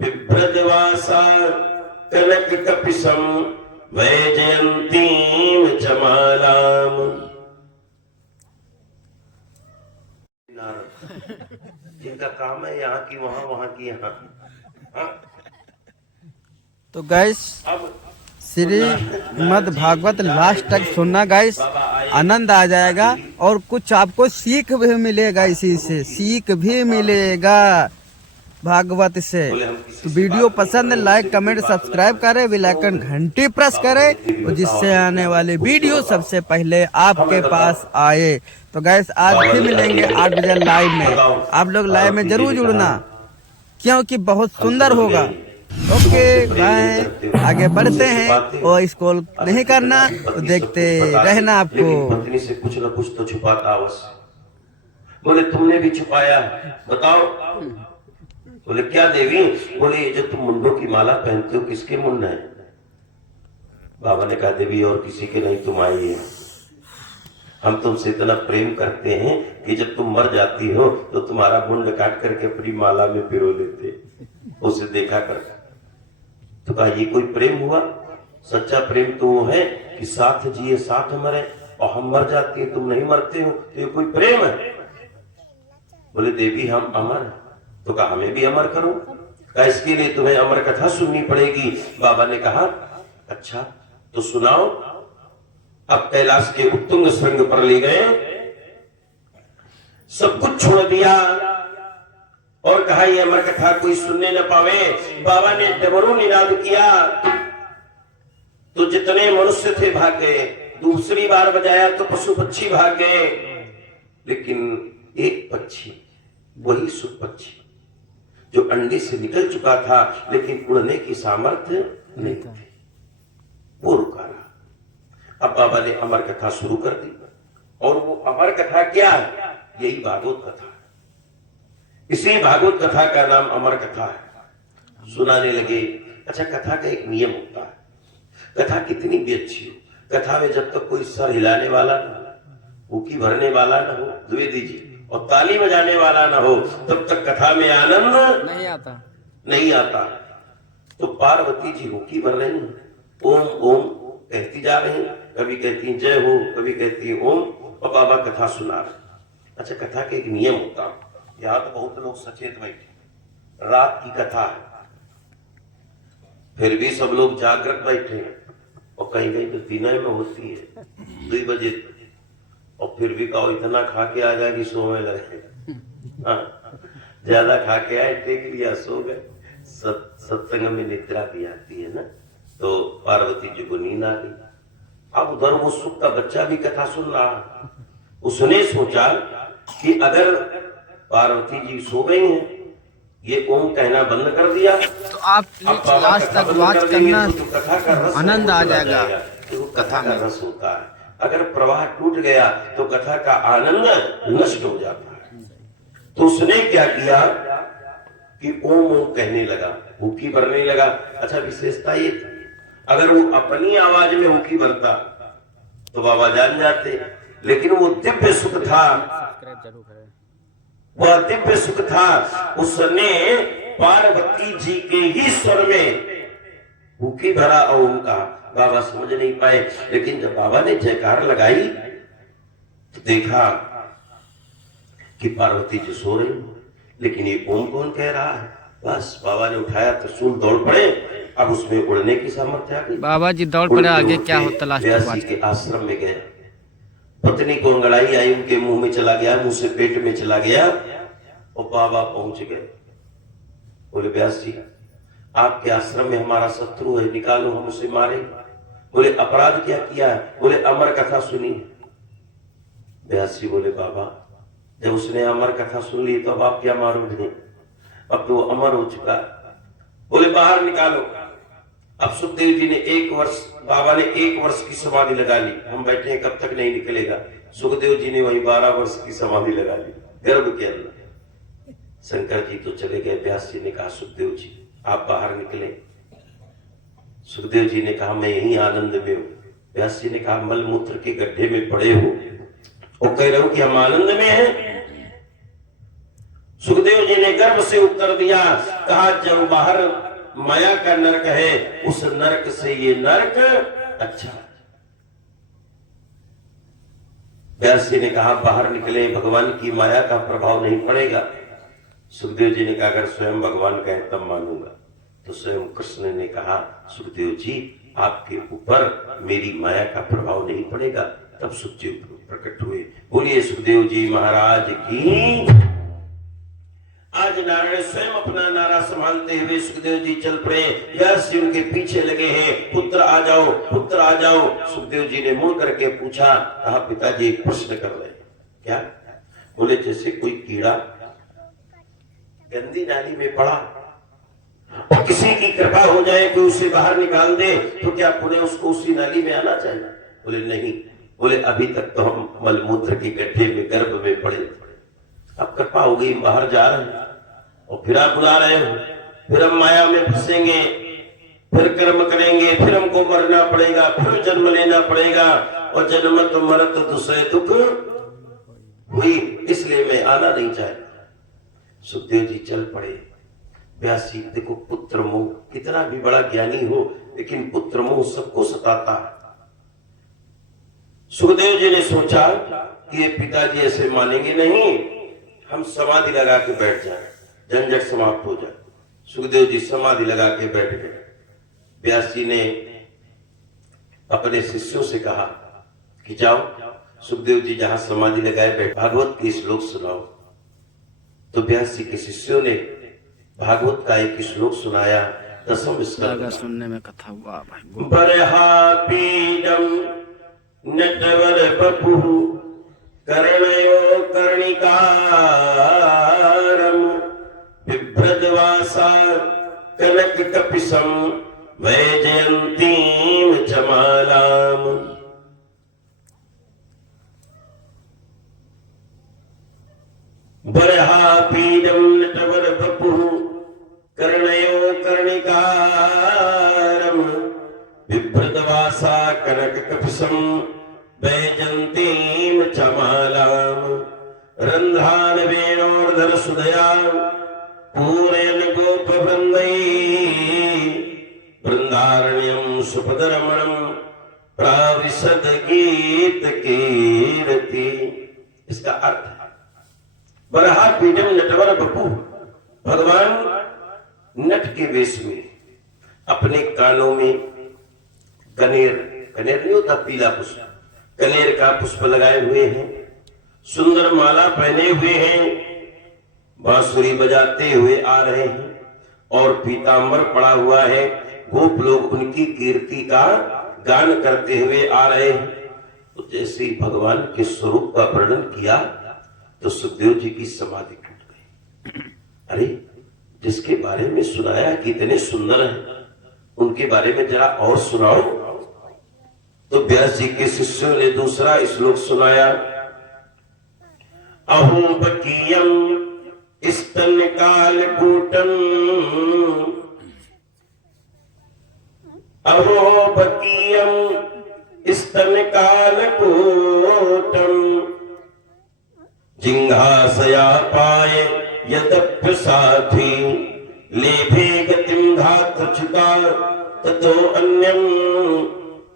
बिभ्रजवासा कनक कपिशम वैजयंतीम चमालाम। जिनका काम है यहाँ की वहाँ, वहाँ की यहाँ। तो गाइस श्रीमद् भागवत लास्ट तक सुनना गाइस, आनंद आ जाएगा और कुछ आपको सीख भी मिलेगा, इसी से सीख भी मिलेगा भागवत से। तो वीडियो पसंद लाइक कमेंट सब्सक्राइब करें, बेल आइकन घंटी प्रेस करें और जिससे आने वाले वीडियो सबसे पहले आपके पास आए। तो गाइस आज भी मिलेंगे 8 बजे लाइव में, आप लोग लाइव में जरूर जुड़ना क्योंकि बहुत सुंदर होगा। ओके बाय, आगे बढ़ते हैं और इसको नहीं करना तो देखते रहना आपको। पत्नी से कुछ न कुछ तो छुपाता अवश्य। बोले तुमने भी छुपाया, बताओ। बोले क्या देवी? बोले ये जो तुम मुंडों की माला पहनते हो किसके मुंड है? बाबा ने कहा देवी और किसी के नहीं, तुम आई है। हम तुमसे इतना प्रेम करते हैं कि जब तुम मर जाती हो तो तुम्हारा मुंड काट करके अपनी माला में पिरो लेते, उसे देखा कर। तो कहा ये कोई प्रेम हुआ? सच्चा प्रेम तो वो है कि साथ जिए साथ मरे, और हम मर जाते हैं तुम नहीं मरते हो, तो ये कोई प्रेम है? बोले देवी हम अमर हैं। तो कहा हमें भी अमर करो। कहा इसके लिए तुम्हें अमर कथा सुननी पड़ेगी। बाबा ने कहा अच्छा तो सुनाओ। अब कैलाश के उत्तुंग श्रृंग पर ले गए, सब कुछ छोड़ दिया और कहा ये अमर कथा कोई सुनने न पावे। बाबा ने डमरू निनाद किया तो जितने मनुष्य थे भाग गए, दूसरी बार बजाया तो पशु पक्षी भाग गए, लेकिन एक पक्षी, वही सुख पक्षी जो अंडे से निकल चुका था लेकिन उड़ने की सामर्थ्य नहीं थी, वो रुका रहा। अब बाबा ने अमर कथा शुरू कर दी और वो अमर कथा क्या है? यही भागवत कथा है। इसी भागवत कथा का नाम अमर कथा है। सुनाने लगे। अच्छा कथा का एक नियम होता है, कथा कितनी भी अच्छी हो, कथा में जब तक कोई सर हिलाने वाला न हो, उकी भरने वाला न हो, द्विवेदी जी, और ताली बजाने वाला न हो, तब तक कथा में आनंद नहीं आता। तो पार्वती जी हुकी भर रही हैं, ओम ओम कहती जा रही हैं, कभी कहती जय हो, कभी कहती ओम, और बाबा कथा सुना रहे। अच्छा कथा का एक नियम होता है। यहाँ तो बहुत लोग सचेत बैठे, रात की कथा है फिर भी सब लोग जागृत बैठे हैं, और कहीं कहीं तो दिन में होती है 2 बजे, और फिर भी कहो इतना खा के आ जाए कि सोने लगे। ज्यादा खा के आए, टेक लिया, सो गए। सत्संग में निद्रा भी आती है ना, तो पार्वती जी को नींद आ गई। अब उधर वो सुख का बच्चा भी कथा सुन रहा, उसने सोचा कि अगर पार्वती जी सो गई हैं, ये ओम कहना बंद कर दिया तो आप लास्ट तक वॉच करना, आनंद आ जाएगा। कथा का रस होता है, अगर प्रवाह टूट गया तो कथा का आनंद नष्ट हो जाता है। तो उसने क्या किया कि ओम ओम कहने लगा, हुकी भरने लगा। अच्छा विशेषता ये थी, अगर वो अपनी आवाज में हुकी भरता तो बाबा जान जाते, लेकिन वो दिव्य सुख था, वह दिव्य सुख था। उसने पार्वती जी के ही स्वर में हुकी भरा और उनका बाबा समझ नहीं पाए, लेकिन जब बाबा ने जयकार लगाई तो देखा कि पार्वती जी सो रही, लेकिन ये ओम कौन कह रहा है? बस बाबा ने उठाया तो सूल दौड़ पड़े। अब उसमें उड़ने की सामर्थ्य आ गई। बाबा जी दौड़ पड़े, आगे क्या होता लास्ट के आश्रम में गए, पत्नी को अंगड़ाई आई, उनके मुंह में चला गया, मुंह से पेट में चला गया, और बाबा पहुंच गए। बोले व्यास जी आपके आश्रम में हमारा शत्रु है, निकालो, हम उसे मारेंगे। बोले अपराध क्या किया है? बोले अमर कथा सुनी है। व्यास जी बोले बाबा जब उसने अमर कथा सुन ली तो अब आप क्या मारोगे? अब तो अमर हो चुका। बोले बाहर निकालो। अब सुखदेव जी ने 1 वर्ष, बाबा ने 1 वर्ष की समाधि लगा ली। हम बैठे हैं कब तक नहीं निकलेगा। सुखदेव जी ने वही 12 वर्ष की समाधि लगा ली गर्भ के अंदर। शंकर जी तो चले गए। व्यास जी ने कहा सुखदेव जी आप बाहर निकले। सुखदेव जी ने कहा मैं यही आनंद में हूं। व्यास जी ने कहा मल मूत्र के गड्ढे में पड़े हो और कह रहे हो कि हम आनंद में हैं। सुखदेव जी ने गर्व से उत्तर दिया, कहा जो बाहर माया का नरक है उस नरक से ये नरक अच्छा। व्यास जी ने कहा बाहर निकले, भगवान की माया का प्रभाव नहीं पड़ेगा। सुखदेव जी ने कहा अगर स्वयं भगवान कहे तब मानूंगा। तो स्वयं कृष्ण ने कहा सुखदेव जी आपके ऊपर मेरी माया का प्रभाव नहीं पड़ेगा। तब सुखदेव प्रकट हुए। बोलिए सुखदेव जी महाराज की। आज नारायण स्वयं अपना नारा संभालते हुए सुखदेव जी चल पड़े। व्यास जी उनके पीछे लगे हैं, पुत्र आ जाओ, पुत्र आ जाओ। सुखदेव जी ने मुड़ करके पूछा, कहा पिताजी एक प्रश्न कर रहे हैं। क्या? बोले जैसे कोई कीड़ा गंदी नाली में पड़ा और किसी की कृपा हो जाए कि उसे बाहर निकाल दे, तो क्या पुनः उसको उसी नाली में आना चाहिए? बोले नहीं। बोले अभी तक तो हम मलमूत्र के गड्ढे में गर्भ में पड़े, अब कृपा हो गई बाहर जा रहे हैं और फिर आप बुला रहे हो, फिर हम माया में फंसेंगे, फिर कर्म करेंगे, फिर हमको मरना पड़ेगा, फिर जन्म लेना पड़ेगा और जन्मत मरत दूसरे दुख हुई, इसलिए मैं आना नहीं चाहता। सुखदेव जी चल पड़े। व्यास जी देखो पुत्र मोह, कितना भी बड़ा ज्ञानी हो लेकिन पुत्र मोह सबको सताता है। सुखदेव जी ने सोचा कि ये पिताजी ऐसे मानेंगे नहीं, हम समाधि लगा के बैठ जाए, झंझट समाप्त हो जाए। सुखदेव जी समाधि लगा के बैठ गए। व्यास जी ने अपने शिष्यों से कहा कि जाओ सुखदेव जी जहां समाधि लगाए बैठ भागवत के श्लोक सुनाओ। तो व्यास जी के शिष्यों ने भागवत का एक श्लोक सुनाया। 10वें स्कंद सुनने में कथा हुआ भाई। बरहा पीडम नटवर बपु कर्णयो कर्णिकारम बिभ्रदवासा कनक कपिसम वैजयंतीम चमालाम। बरहा पीडम नटवर बपु कर्णयो कर्णिकारम बिभ्रदवासा कनक कपिसम वैजंतीम चमालाम। रंध्रान वेणोर्धर सुदया पूरयन गोप वृंदारण्यम सुपदरमणम प्राविशद गीत कीर्ति। इसका अर्थ है बरहा पीडम नटवर बपु, भगवान नट के वेश में अपने कानों में कनेर, कनेर नहीं होता पीला पुष्प, कनेर का पुष्प लगाए हुए हैं, सुंदर माला पहने हुए हैं, बांसुरी बजाते हुए आ रहे हैं और पीतांबर पड़ा हुआ है। गोप लोग उनकी कीर्ति का गान करते हुए आ रहे हैं। तो जैसे ही भगवान के स्वरूप का वर्णन किया तो सुखदेव जी की समाधि टूट गई। अरे जिसके बारे में सुनाया कि इतने सुंदर हैं, उनके बारे में जरा और सुनाओ। तो व्यास जी के शिष्यों ने दूसरा श्लोक सुनाया। अहो बकीयम स्तन कालकूटम, अहो बकीयम स्तन कालकूटम जिंघासया पाए यदप्य साथी लेभे गतिम धातुचिता ततो अन्यम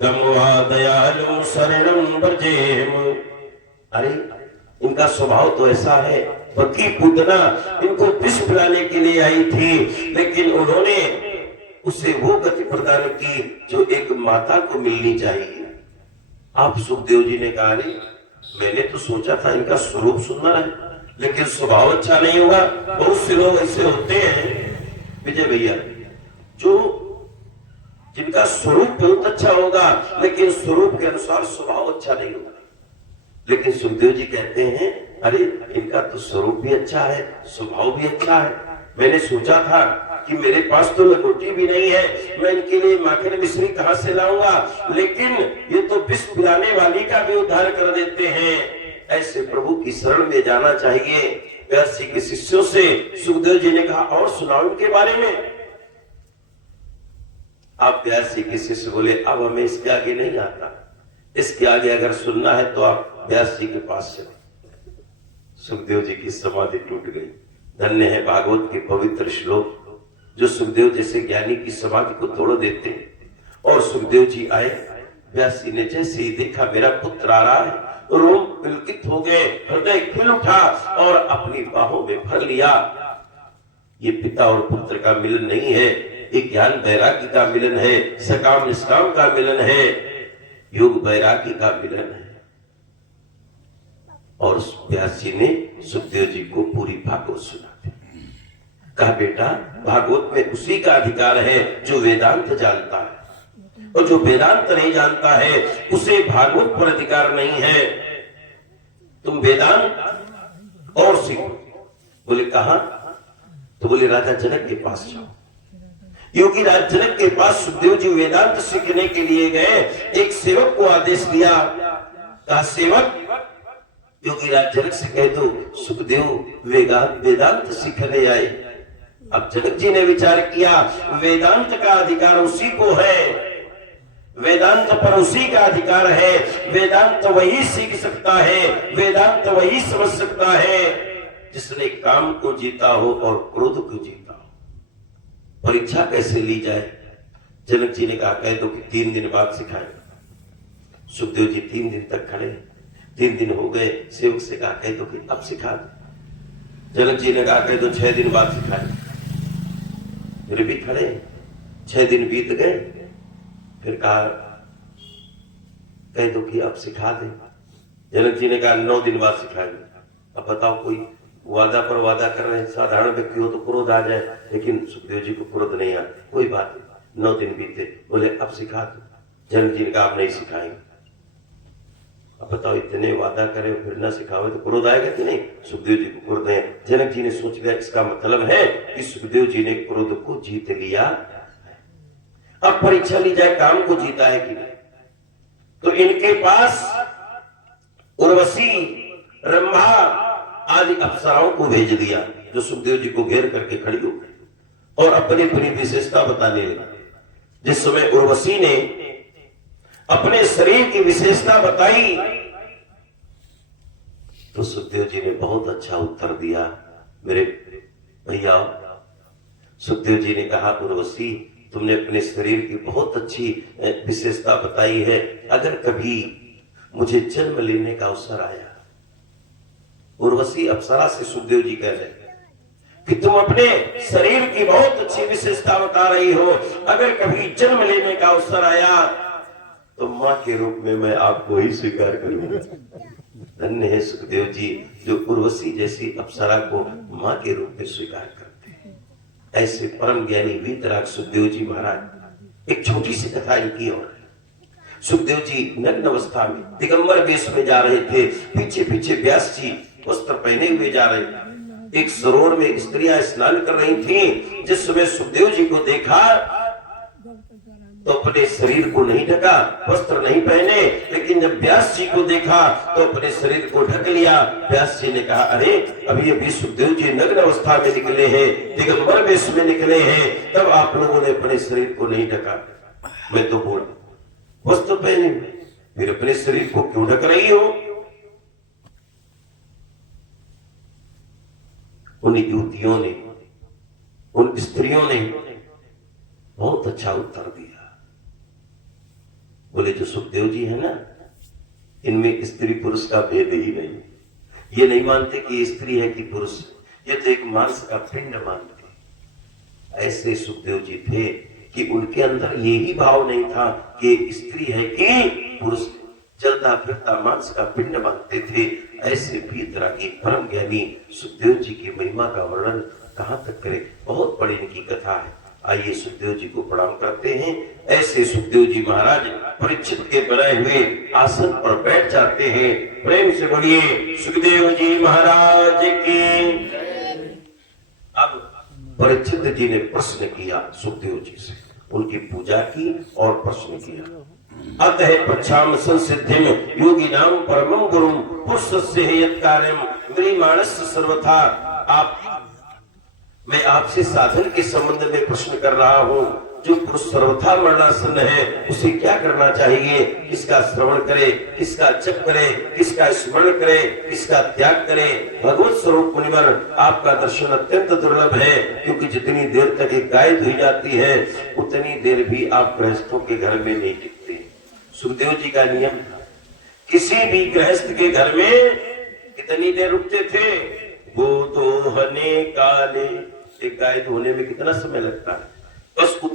तमवा दयालु शरणम व्रजेम। अरे इनका स्वभाव तो ऐसा है, बकी पूतना इनको विष पिलाने के लिए आई थी, लेकिन उन्होंने उसे वो गति प्रदान की जो एक माता को मिलनी चाहिए। आप सुखदेव जी ने कहा नहीं, मैंने तो सोचा था इनका स्वरूप सुंदर है लेकिन स्वभाव अच्छा नहीं होगा। बहुत से लोग ऐसे होते हैं विजय भैया, जो जिनका स्वरूप बहुत अच्छा होगा लेकिन स्वरूप के अनुसार स्वभाव अच्छा नहीं होगा। लेकिन सुखदेव जी कहते हैं अरे इनका तो स्वरूप भी अच्छा है, स्वभाव भी अच्छा है। मैंने सोचा था कि मेरे पास तो लंगोटी भी नहीं है, मैं इनके लिए माखन मिश्री कहां से लाऊंगा, लेकिन ये तो विष पिलाने वाली का भी उद्धार कर देते हैं। ऐसे प्रभु की शरण में जाना चाहिए। व्यास जी के शिष्यों से सुखदेव जी ने कहा और सुनाओ इनके बारे में। आप व्यास जी के शिष्य बोले अब हमें इसके आगे नहीं आता, इसके आगे अगर सुनना है तो आप व्यास जी के पास चले। सुखदेव जी की समाधि टूट गई। धन्य है भागवत के पवित्र श्लोक जो सुखदेव जैसे ज्ञानी की समाधि को तोड़ देते हैं। और सुखदेव जी आए, व्यास जी ने जैसे ही देखा मेरा पुत्र आ रहा है, रोम पुलकित हो गए, हृदय खिल उठा और अपनी बाहों में भर लिया। ये पिता और पुत्र का मिलन नहीं है, एक ज्ञान वैराग्य का मिलन है, सकाम निष्काम का मिलन है, योग वैराग्य का मिलन है। और व्यास जी ने सुखदेव जी को पूरी भागवत सुना दी। कहा बेटा भागवत में उसी का अधिकार है जो वेदांत जानता है, और जो वेदांत नहीं जानता है उसे भागवत पर अधिकार नहीं है। तुम वेदांत और सीखो। बोले कहा? तो बोले राजा जनक के पास जाओ। योगी राज जनक के पास सुखदेव जी वेदांत सीखने के लिए गए। एक सेवक को आदेश दिया, कहा सेवक योगी राज जनक से कह दो सुखदेव वेदांत सीखने आए। अब जनक जी ने विचार किया वेदांत का अधिकार उसी को है, वेदांत पर उसी का अधिकार है, वेदांत वही सीख सकता है, वेदांत वही समझ सकता है जिसने काम को जीता हो और क्रोध को जीता हो। परीक्षा कैसे ली जाए? जनक जी ने कहा कह दो कि 3 दिन बाद सिखाएंगे। सुखदेव जी 3 दिन तक खड़े, 3 दिन हो गए। सेवक से कहा कह दो कि अब सिखा दो। जनक जी ने कहा कह दो 6 दिन बाद सिखाएंगे। फिर भी खड़े, 6 दिन बीत गए। फिर कहा कह दो कि अब सिखा दे। जनक जी ने कहा 9 दिन बाद सिखाएंगे। अब बताओ कोई वादा पर वादा कर रहे हैं, साधारण व्यक्ति हो तो क्रोध आ जाए, लेकिन सुखदेव जी को क्रोध नहीं आता। कोई बात नहीं, 9 दिन बीते, बोले अब सिखा दो। जनक जी ने कहा अब नहीं सिखाएंगे। अब बताओ इतने वादा करे फिर ना सिखाओ तो क्रोध आएगा कि नहीं? सुखदेव जी को क्रोध है। जनक जी ने सोच लिया इसका मतलब है कि सुखदेव जी ने क्रोध को जीत लिया। अब परीक्षा ली जाए काम को जीता है कि नहीं। तो इनके पास उर्वशी, रंभा आदि अप्सराओं को भेज दिया जो सुखदेव जी को घेर करके खड़ी हो गई और अपनी अपनी विशेषता बताने लगी। जिस समय उर्वशी ने अपने शरीर की विशेषता बताई तो सुखदेव जी ने बहुत अच्छा उत्तर दिया। मेरे भैया, सुखदेव जी ने कहा उर्वशी तुमने अपने शरीर की बहुत अच्छी विशेषता बताई है। अगर कभी मुझे जन्म लेने का अवसर आया, उर्वशी अप्सरा से सुखदेव जी कह रहे कि तुम अपने शरीर की बहुत अच्छी विशेषता बता रही हो, अगर कभी जन्म लेने का अवसर आया तो मां के रूप में मैं आपको ही स्वीकार करूंगा। धन्य है सुखदेव जी जो उर्वशी जैसी अप्सरा को मां के रूप में स्वीकार करते हैं। ऐसे परम ज्ञानी वीतराग सुखदेव जी महाराज। एक छोटी सी कथा इनकी और। सुखदेव जी नग्न अवस्था में दिगंबर वेश में जा रहे थे। पीछे पीछे व्यास जी वस्त्र पहने हुए जा रहे थे। एक सरोवर में स्त्रियां स्नान कर रही थीं। जिस समय सुखदेव जी को देखा तो अपने शरीर को नहीं ढका, वस्त्र नहीं पहने, लेकिन जब व्यास जी को देखा तो अपने शरीर को ढक लिया। व्यास जी ने कहा अरे अभी सुखदेव जी नग्न अवस्था में निकले हैं, दिगंबर वेश में निकले हैं, तब आप लोगों ने अपने शरीर को नहीं ढका। मैं तो बोल वस्त्र पहने फिर अपने शरीर को क्यों ढक रही हो? उन युवतियों ने, उन स्त्रियों ने बहुत अच्छा उत्तर दिया। बोले जो सुखदेव जी है ना, इनमें स्त्री पुरुष का भेद ही नहीं। ये नहीं मानते कि ये स्त्री है कि पुरुष, ये तो एक मांस का पिंड मानते। ऐसे सुखदेव जी थे कि उनके अंदर यही भाव नहीं था कि स्त्री है कि पुरुष, चलता फिरता मांस का पिंड मानते थे। ऐसे वीतरागी परम ज्ञानी सुखदेव जी की महिमा का वर्णन कहां तक करें, बहुत बड़ी इनकी कथा है। आइए सुखदेव जी को प्रणाम करते हैं। ऐसे सुखदेव जी महाराज परीक्षित के बनाए हुए आसन पर बैठ जाते हैं। प्रेम से बोलिए सुखदेव जी महाराज की। अब परीक्षित जी ने प्रश्न किया सुखदेव जी से, उनकी पूजा की और प्रश्न किया। अतः पच्छाम संसिद्धिम योगी नाम परमं गुरुम पुरुषस्य यत्कार्यम म्रियमाणस्य सर्वथा। मैं आपसे साधन के संबंध में प्रश्न कर रहा हूँ। जो पुरुष सर्वथा मरणासन है उसे क्या करना चाहिए, किसका श्रवण करे, किसका जप करे, किसका स्मरण करे, किसका त्याग करे। भगवत स्वरूप मुनिवर आपका दर्शन अत्यंत दुर्लभ है, क्योंकि जितनी देर तक एक गाय धुई जाती है उतनी देर भी आप गृहस्थों के घर में नहीं टिकते। सुखदेव जी का नियम था, किसी भी गृहस्थ के घर में कितनी देर रुकते थे, वो दोहने काले। एक गाय धोने में कितना समय लगता है,